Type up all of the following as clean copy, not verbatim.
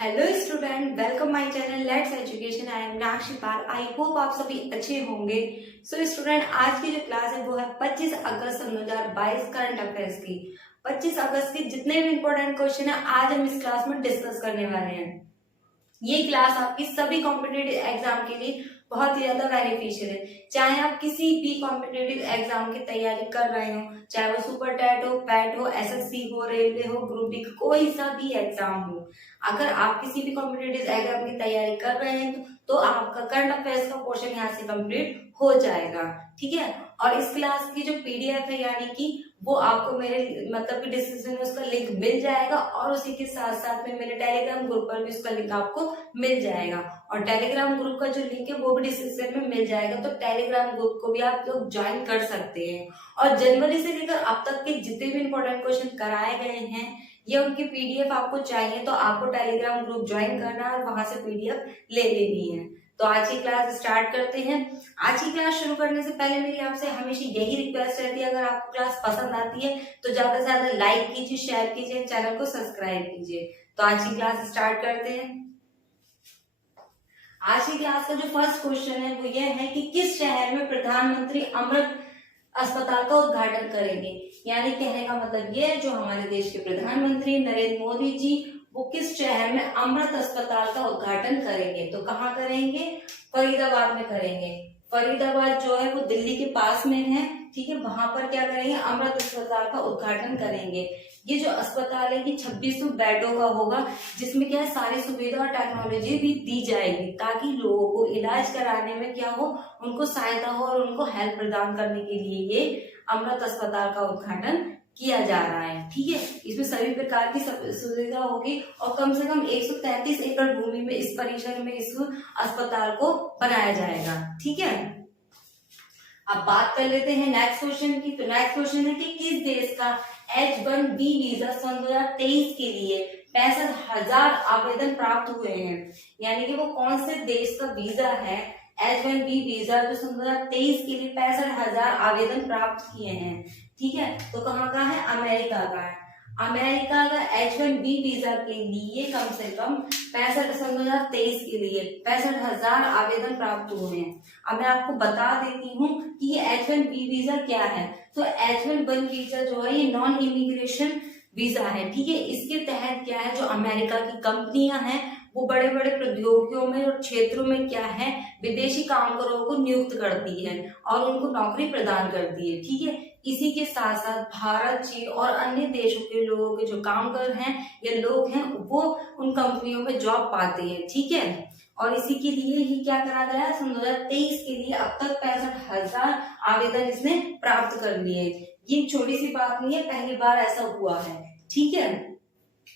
Hello student, welcome my channel let's education. I am Meenakshi Pal. I hope आप सभी अच्छे होंगे। सो स्टूडेंट, आज की जो क्लास है वो है 25 अगस्त 2022 करंट अफेयर्स की। 25 अगस्त के जितने भी इंपॉर्टेंट क्वेश्चन है आज हम इस क्लास में डिस्कस करने वाले हैं। ये क्लास आपकी सभी कॉम्पिटेटिव एग्जाम के लिए बहुत ही ज्यादा बेनिफिशियल है। चाहे आप किसी भी कॉम्पिटेटिव एग्जाम की तैयारी कर रहे हो, चाहे वो सुपर टेट हो, पैट हो, एसएससी हो, रेलवे हो, ग्रुप डी, कोई सा भी एग्जाम हो, अगर आप किसी भी कॉम्पिटेटिव एग्जाम की तैयारी कर रहे हैं तो आपका करंट अफेयर्स का पोर्शन यहाँ से कंप्लीट हो जाएगा। ठीक है। और इस क्लास की जो पीडीएफ है यानी कि वो आपको मेरे मतलब कि डिस्क्रिप्शन में उसका लिंक मिल जाएगा और उसी के साथ साथ में मेरे टेलीग्राम ग्रुप पर भी उसका लिंक आपको मिल जाएगा। और टेलीग्राम ग्रुप का जो लिंक है वो भी डिस्क्रिप्शन में मिल जाएगा, तो टेलीग्राम ग्रुप को भी आप लोग ज्वाइन कर सकते हैं। और जनवरी से लेकर अब तक के जितने भी इंपॉर्टेंट क्वेश्चन कराए गए हैं ये उनकी पीडीएफ आपको चाहिए तो आपको टेलीग्राम ग्रुप ज्वाइन करना है और वहां से पीडीएफ ले लेनी है। तो आज की क्लास स्टार्ट करते हैं। आज की क्लास शुरू करने से पहले मेरी आपसे हमेशा यही रिक्वेस्ट रहती है, अगर आपको क्लास पसंद आती है तो ज्यादा से ज्यादा लाइक कीजिए, शेयर कीजिए, चैनल को सब्सक्राइब कीजिए। तो आज की क्लास स्टार्ट करते हैं। आज की क्लास का जो फर्स्ट क्वेश्चन है वो ये है कि किस शहर में प्रधानमंत्री अमृत अस्पताल का उद्घाटन करेंगे। यानी कहने का मतलब ये है जो हमारे देश के प्रधानमंत्री नरेंद्र मोदी जी वो किस शहर में अमृत अस्पताल का उद्घाटन करेंगे। तो कहाँ करेंगे? फरीदाबाद में करेंगे। फरीदाबाद जो है वो दिल्ली के पास में है। ठीक है, वहां पर क्या करेंगे? अमृत अस्पताल का उद्घाटन करेंगे। ये जो अस्पताल है कि 2600 बेडों का होगा, जिसमें क्या है सारी सुविधा और टेक्नोलॉजी भी दी जाएगी ताकि लोगों को इलाज कराने में क्या हो, उनको सहायता हो और उनको हेल्प प्रदान करने के लिए ये अमृत अस्पताल का उद्घाटन किया जा रहा है। ठीक है, इसमें सभी प्रकार की सुविधा होगी और कम से कम 133 एकड़ भूमि में इस परिसर में इस अस्पताल को बनाया जाएगा। ठीक है, अब बात कर लेते हैं नेक्स्ट क्वेश्चन की। तो नेक्स्ट क्वेश्चन है कि किस देश का H1B वीजा सन 2023 के लिए 65,000 आवेदन प्राप्त हुए हैं। यानी कि वो कौन से देश का वीजा है? H1B वीजा जो सन 2023 के लिए 65,000 आवेदन प्राप्त किए हैं। ठीक है, तो कहाँ का है? अमेरिका का है। अमेरिका का H1B वीजा के लिए कम से कम 2023 के लिए 65,000 आवेदन प्राप्त हुए हैं। अब मैं आपको बता देती हूँ कि ये H1B वीजा क्या है। तो H1B वीजा जो है ये नॉन इमिग्रेशन वीजा है। ठीक है, इसके तहत क्या है, जो अमेरिका की कंपनियां हैं वो बड़े बड़े प्रौद्योगिकियों में और क्षेत्रों में क्या है, विदेशी कामगारों को नियुक्त करती है और उनको नौकरी प्रदान करती है। ठीक है, इसी के साथ साथ भारत, चीन और अन्य देशों के लोगों के जो कामगार हैं या लोग हैं वो उन कंपनियों में जॉब पाते हैं। ठीक है, और इसी के लिए ही क्या करा गया है, सन 2023 के लिए अब तक 65,000 आवेदन इसने प्राप्त कर लिए। ये छोटी सी बात नहीं है, पहली बार ऐसा हुआ है। ठीक है,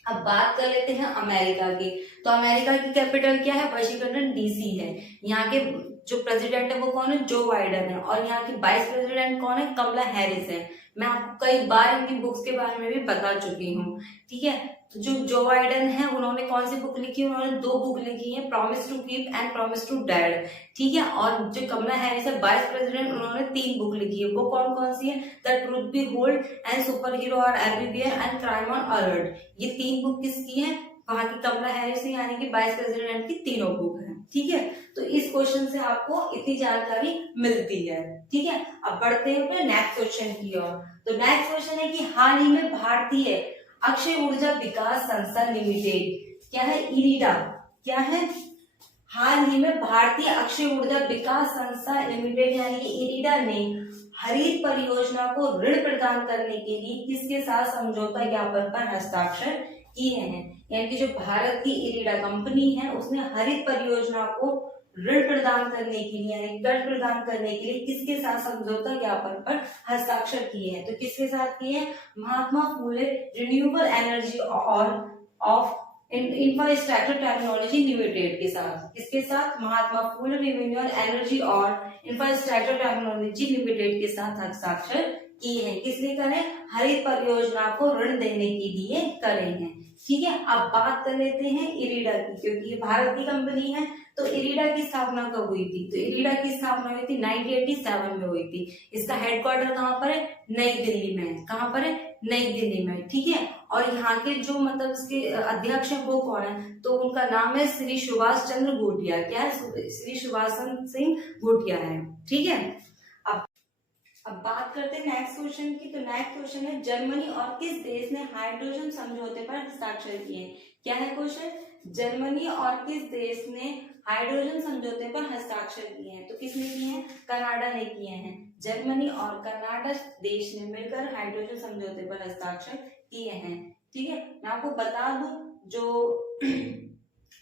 अब बात कर लेते हैं अमेरिका की। तो अमेरिका की कैपिटल क्या है? वाशिंगटन डीसी है। यहाँ के जो प्रेसिडेंट है वो कौन है? जो बाइडेन है। और यहाँ की वाइस प्रेसिडेंट कौन है? कमला हैरिस है। मैं आपको कई बार इनकी बुक्स के बारे में भी बता चुकी हूँ। ठीक है, तो जो बाइडेन है उन्होंने कौन सी बुक लिखी? उन्होंने 2 बुक लिखी है, promise to keep and promise to dad. ठीक है, और जो कमला हैरिस है वाइस प्रेसिडेंट, उन्होंने 3 बुक लिखी है। वो कौन कौन सी है? The truth we hold and super hero are everywhere and crime on alert. ये 3 बुक किसकी है? वहां की कमला हैरिस यानी कि वाइस प्रेसिडेंट की तीनों बुक है। ठीक है, तो इस क्वेश्चन से आपको इतनी जानकारी मिलती है। ठीक है, अब बढ़ते हैं अपने नेक्स्ट क्वेश्चन की ओर। तो नेक्स्ट क्वेश्चन है कि हाल ही में भारतीय अक्षय ऊर्जा विकास संस्थान लिमिटेड, क्या है? इरिडा, क्या है? हाल ही में भारतीय अक्षय ऊर्जा विकास संस्थान लिमिटेड यानी कि इरिडा ने हरित परियोजना को ऋण प्रदान करने के लिए किसके साथ समझौता ज्ञापन पर हस्ताक्षर किए हैं। यानी कि जो भारत की इरिडा कंपनी है उसने हरित परियोजना को ऋण प्रदान करने के लिए यानी कर्ज प्रदान करने के लिए किसके साथ समझौता ज्ञापन पर हस्ताक्षर किए हैं। तो किसके साथ किए हैं? महात्मा फुले रिन्यूएबल एनर्जी और ऑफ इंफ्रास्ट्रक्चर टेक्नोलॉजी लिमिटेड के साथ। किसके साथ? महात्मा फुले रिन्यूएबल एनर्जी और इंफ्रास्ट्रक्चर टेक्नोलॉजी लिमिटेड के साथ हस्ताक्षर की है। किस लिए करे? हरित परियोजना को ऋण देने के लिए करे हैं। ठीक है, अब बात कर लेते हैं इरीडा की, क्योंकि ये भारत की कंपनी है। तो इरीडा की स्थापना कब हुई थी? तो इरीडा की स्थापना हुई थी 1987 में हुई थी। इसका हेडक्वार्टर कहाँ पर है? नई दिल्ली में है। कहाँ पर है? नई दिल्ली में। ठीक है, और यहाँ के जो मतलब इसके अध्यक्ष है वो कौन है? तो उनका नाम है श्री सुभाष चंद्र घोटिया। क्या है? श्री सुभाष सिंह घोटिया है। ठीक है, अब बात करते हैं नेक्स्ट क्वेश्चन की। तो नेक्स्ट क्वेश्चन है, जर्मनी और किस देश ने हाइड्रोजन समझौते पर हस्ताक्षर किए हैं? क्या है क्वेश्चन? जर्मनी और किस देश ने हाइड्रोजन समझौते पर हस्ताक्षर किए हैं? तो किसने किए हैं? कनाडा ने किए हैं। जर्मनी और कनाडा देश ने मिलकर हाइड्रोजन समझौते पर हस्ताक्षर किए हैं। ठीक है, मैं आपको बता दूं, जो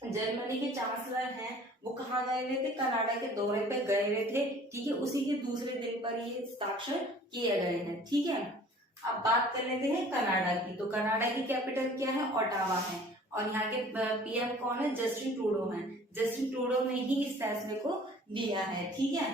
जर्मनी के चांसलर हैं वो कहाँ गए हुए थे? कनाडा के दौरे पे गए हुए थे। ठीक है, उसी के दूसरे दिन पर ये हस्ताक्षर किए गए हैं। ठीक है, अब बात कर लेते हैं कनाडा की। तो कनाडा की कैपिटल क्या है? ओटावा है। और यहाँ के पीएम कौन है? जस्टिन ट्रूडो है। जस्टिन ट्रूडो ने ही इस फैसले को लिया है। ठीक है,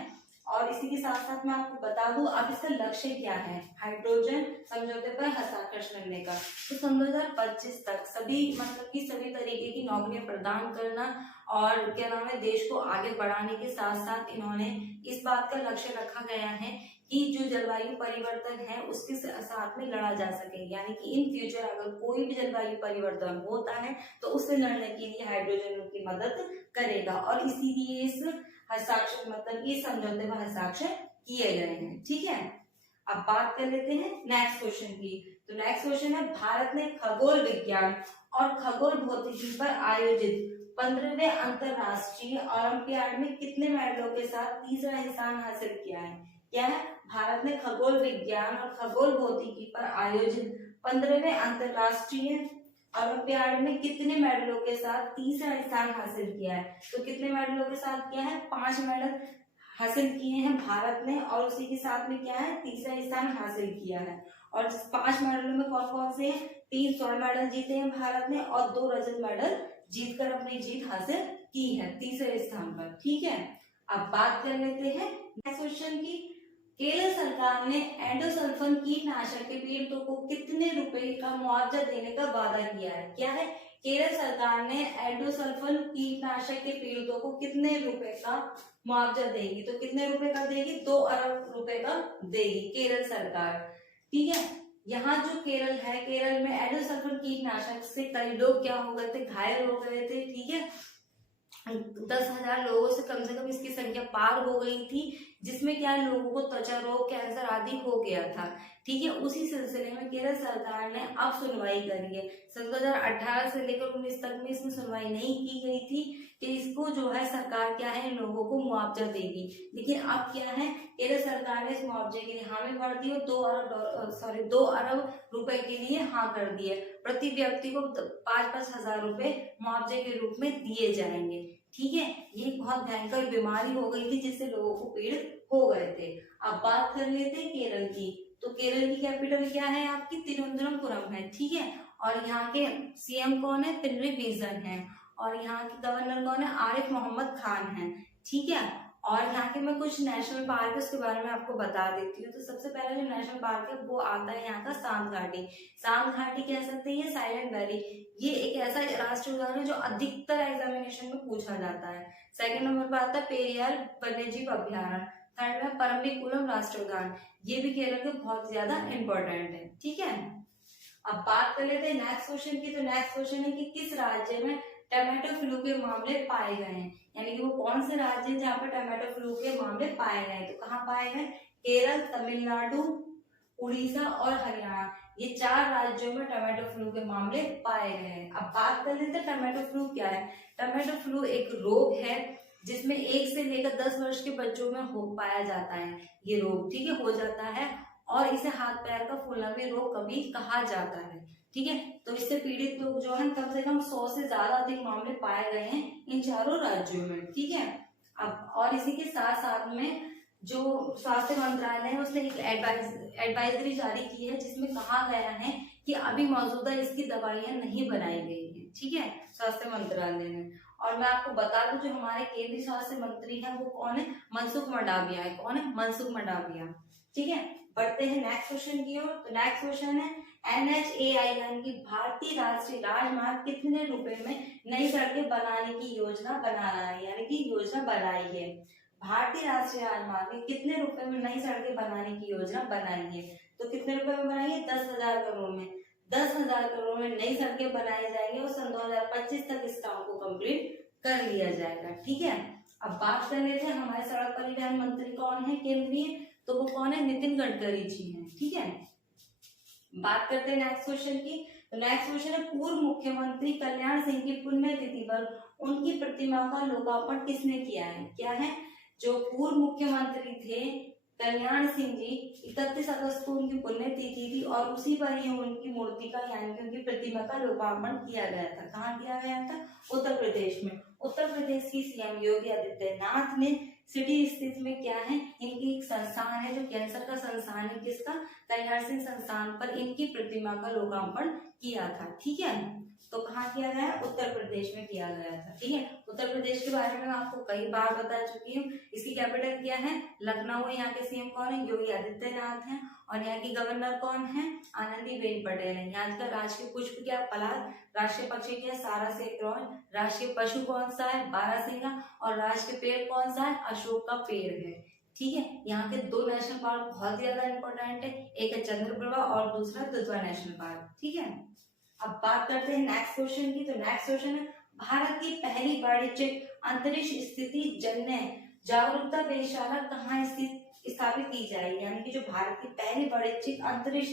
और इसी के साथ साथ मैं आपको बता दूं, अब इसका लक्ष्य क्या है हाइड्रोजन समझौते पर हस्ताक्षर करने का? तो सन 2025 तक सभी मतलब कि सभी तरीके की नौकरियां प्रदान करना और क्या नाम है, देश को आगे बढ़ाने के साथ साथ इन्होंने इस बात का लक्ष्य रखा गया है कि जो जलवायु परिवर्तन है उसके साथ में लड़ा जा सके। यानी कि इन फ्यूचर अगर कोई भी जलवायु परिवर्तन होता है तो उससे लड़ने के लिए हाइड्रोजन की मदद करेगा, और इसीलिए इस हस्ताक्षर मतलब ये समझौते पर हस्ताक्षर किए गए हैं। ठीक है, अब बात कर लेते हैं नेक्स्ट क्वेश्चन की। तो नेक्स्ट क्वेश्चन है, भारत ने खगोल विज्ञान और खगोल भौतिकी पर आयोजित 15वें अंतरराष्ट्रीय ओलंपियाड में कितने मेडलों के साथ तीसरा स्थान हासिल किया है? क्या है? भारत ने खगोल विज्ञान और खगोल भौतिकी पर आयोजित 15वें अंतरराष्ट्रीय ओलंपियाड में कितने मेडलों के साथ तीसरा स्थान हासिल किया है? तो कितने मेडलों के साथ किया है? 5 मेडल हासिल किए हैं भारत ने, और उसी के साथ में क्या है? तीसरा स्थान हासिल किया है। और 5 मेडलों में कौन कौन से हैं? 3 स्वर्ण मेडल जीते हैं भारत ने और 2 रजत मेडल जीतकर अपनी जीत हासिल की है तीसरे स्थान पर। ठीक है, अब बात कर लेते हैं नेक्स्ट क्वेश्चन की। केरल सरकार ने एंडोसल्फान कीटनाशक के पीड़ितों को कितने रुपए का मुआवजा देने का वादा किया है? क्या है? केरल सरकार ने एंडोसल्फान कीटनाशक के पीड़ितों को कितने रुपए का मुआवजा देगी? तो कितने रुपए का देगी? 2 अरब रुपए का देगी केरल सरकार। ठीक है, यहाँ जो केरल है, केरल में एंडोसल्फान कीटनाशक से कई लोग क्या हो गए थे? घायल हो गए थे। ठीक है, 10,000 लोगों से कम इसकी संख्या पार हो गई थी, जिसमें क्या लोगों को त्वचा रोग, कैंसर आदि हो गया था। ठीक है, उसी सिलसिले में केरल सरकार ने अब सुनवाई करी है। सन 2018 से लेकर 19 तक में इसमें सुनवाई नहीं की गई थी कि इसको जो है सरकार क्या है इन लोगों को मुआवजा देगी, लेकिन अब क्या है केरल सरकार ने इस मुआवजे के लिए हामी भर दी और 2 अरब रुपए के लिए हाँ कर दिए। प्रति व्यक्ति को 5-5 हजार रुपए मुआवजे के रूप में दिए जाएंगे। ठीक है, ये बहुत भयंकर बीमारी हो गई थी जिससे लोगों को पीड़ित हो गए थे। अब बात कर लेते हैं केरल की। तो केरल की कैपिटल क्या है? आपकी तिरुवनंतपुरम है। ठीक है, और यहाँ के सीएम कौन है? पिनरई विजयन है। और यहाँ के गवर्नर कौन है? आरिफ मोहम्मद खान है। ठीक है, और यहाँ के मैं कुछ नेशनल पार्क है उसके बारे में आपको बता देती हूँ। तो सबसे पहले जो नेशनल पार्क है वो आता है यहाँ का सांत घाटी। सांत घाटी कह सकते हैं साइलेंट वैली। ये एक ऐसा राष्ट्रीय उद्यान है जो अधिकतर एग्जामिनेशन में पूछा जाता है। सेकंड नंबर पर आता है पेरियार वन्यजीव अभ्यारण्य। थर्ड में परम्बिकुलम राष्ट्रीय उद्यान। ये भी केरल के बहुत ज्यादा इंपॉर्टेंट है। ठीक है, अब बात कर लेते हैं नेक्स्ट क्वेश्चन की। तो नेक्स्ट क्वेश्चन है कि किस राज्य में टोमेटो फ्लू के मामले पाए गए हैं? यानी कि वो कौन से राज्य हैं जहाँ पर टोमेटो फ्लू के मामले पाए गए? तो कहाँ पाए गए? केरल, तमिलनाडु, उड़ीसा और हरियाणा, ये 4 राज्यों में टोमेटो फ्लू के मामले पाए गए हैं। अब बात कर लेते हैं टोमेटो फ्लू क्या है। टोमेटो फ्लू एक रोग है जिसमें 1 से लेकर 10 वर्ष के बच्चों में हो पाया जाता है ये रोग। ठीक है, हो जाता है, और इसे हाथ पैर का फूलना भी रोग कभी कहा जाता है। ठीक है, तो इससे पीड़ित लोग जो है कम से कम 100 से ज्यादा अधिक मामले पाए गए हैं इन 4 राज्यों में। ठीक है, अब और इसी के साथ साथ में जो स्वास्थ्य मंत्रालय है उसने एक एडवाइजरी जारी की है जिसमें कहा गया है कि अभी मौजूदा इसकी दवाइयां नहीं बनाई गई है। ठीक है, स्वास्थ्य मंत्रालय ने। और मैं आपको बता दूं जो हमारे केंद्रीय स्वास्थ्य मंत्री हैं वो कौन है? मनसुख मंडाविया है। कौन है? मनसुख मंडाविया। ठीक है, बढ़ते हैं नेक्स्ट क्वेश्चन की ओर। तो नेक्स्ट क्वेश्चन है NHAI यानी कि भारतीय राष्ट्रीय राजमार्ग कितने रुपए में नई सड़कें बनाने की योजना बना रहा है, यानी कि योजना बनाई है। भारतीय राष्ट्रीय राजमार्ग में कितने रुपए में नई सड़कें बनाने की योजना बनाई है। तो कितने रुपए में बनाई है, 10,000 करोड़ में। 10,000 करोड़ में नई सड़कें बनाई जाएंगी और सन 2025 तक इस काम को कंप्लीट कर लिया जाएगा। ठीक है, अब बात कर लेते हैं हमारे सड़क परिवहन मंत्री कौन है केंद्रीय, तो वो कौन है, नितिन गडकरी जी हैं। ठीक है, बात करते हैं नेक्स्ट क्वेश्चन की। तो नेक्स्ट क्वेश्चन है पूर्व मुख्यमंत्री कल्याण सिंह की पुण्यतिथि पर उनकी प्रतिमा का लोकार्पण किसने किया है। क्या है, जो पूर्व मुख्यमंत्री थे कल्याण सिंह जी, 31 अगस्त को उनकी पुण्यतिथि थी और उसी पर ही उनकी मूर्ति का यानी कि उनकी प्रतिमा का लोकार्पण किया गया था। कहाँ किया गया था, उत्तर प्रदेश में। उत्तर प्रदेश की सीएम योगी आदित्यनाथ ने सिटी स्थित में क्या है, इनकी एक संस्थान है जो कैंसर का संस्थान है, किसका, कल्याण सिंह संस्थान पर इनकी प्रतिमा का लोकार्पण किया था। ठीक है, तो कहाँ किया गया, उत्तर प्रदेश में किया गया था। ठीक है, उत्तर प्रदेश के बारे में मैं आपको कई बार बता चुकी हूँ। इसकी कैपिटल क्या है, लखनऊ। यहाँ के सीएम कौन है, योगी आदित्यनाथ हैं। और यहाँ की गवर्नर कौन है, आनंदीबेन पटेल है। यहाँ का राष्ट्रीय पुष्प क्या, पलाश। राष्ट्रीय पक्षी क्या है, सारस्वत। राष्ट्रीय पशु कौन सा है, बारहसिंगा। और राष्ट्रीय पेड़ कौन सा है, अशोक का पेड़ है। ठीक है, यहाँ के 2 नेशनल पार्क बहुत ज्यादा इंपॉर्टेंट है, एक है चंद्रप्रभा और दूसरा दुधवा नेशनल पार्क। ठीक है, अब बात करते हैं नेक्स्ट क्वेश्चन की। तो नेक्स्ट क्वेश्चन है भारत की पहली वाणिज्यिक अंतरिक्ष स्थिति जनन्य जागरूकता वेधशाला कहाँ स्थापित की जाएगी, यानी कि जो भारत की पहली वाणिज्यिक अंतरिक्ष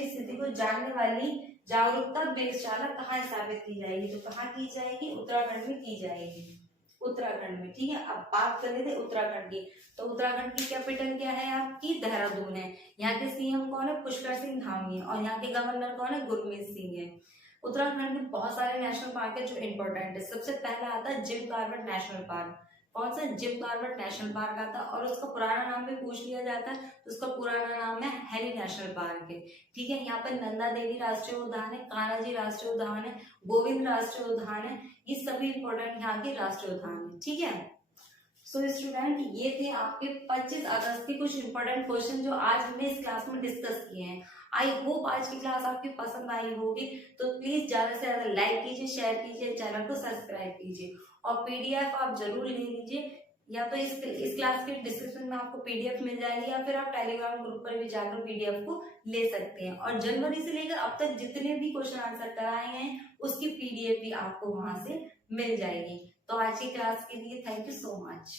स्थिति को जानने वाली जागरूकता वेधशाला कहाँ स्थापित की जाएगी। तो कहाँ की जाएगी, उत्तराखंड में की जाएगी, उत्तराखंड में। ठीक है, अब बात कर लेते हैं उत्तराखंड की। तो उत्तराखंड की कैपिटल क्या है आपकी, देहरादून है। यहाँ के सीएम कौन है, पुष्कर सिंह धामी है। और यहाँ के गवर्नर कौन है, गुरमीत सिंह है। उत्तराखंड में बहुत सारे नेशनल पार्क है जो इंपॉर्टेंट है। सबसे पहला आता है जिम कॉर्बेट नेशनल पार्क। कौन सा, जिम कॉर्बेट नेशनल पार्क आता है। और उसका पुराना नाम भी पूछ लिया जाता है, तो उसका पुराना नाम है हैरी नेशनल पार्क है। ठीक है, यहाँ पर नंदा देवी राष्ट्रीय उद्यान है, कान्हा राष्ट्रीय उद्यान है, गोविंद राष्ट्रीय उद्यान है। ये सभी इंपॉर्टेंट यहाँ के राष्ट्रीय उद्यान है। ठीक है, सो स्टूडेंट ये थे आपके 25 अगस्त के कुछ इंपॉर्टेंट क्वेश्चन जो आज हमने इस क्लास में डिस्कस किए हैं। आई होप आज की क्लास आपकी पसंद आई होगी। तो प्लीज ज्यादा से ज्यादा लाइक कीजिए, शेयर कीजिए, चैनल को सब्सक्राइब कीजिए और पीडीएफ आप जरूर ले लीजिए। या तो इस क्लास के डिस्क्रिप्शन में आपको पीडीएफ मिल जाएगी या फिर आप टेलीग्राम ग्रुप पर भी जाकर पीडीएफ को ले सकते हैं। और जनवरी से लेकर अब तक जितने भी क्वेश्चन आंसर कराए हैं उसकी पीडीएफ भी आपको वहां से मिल जाएगी। तो आज की क्लास के लिए थैंक यू सो मच।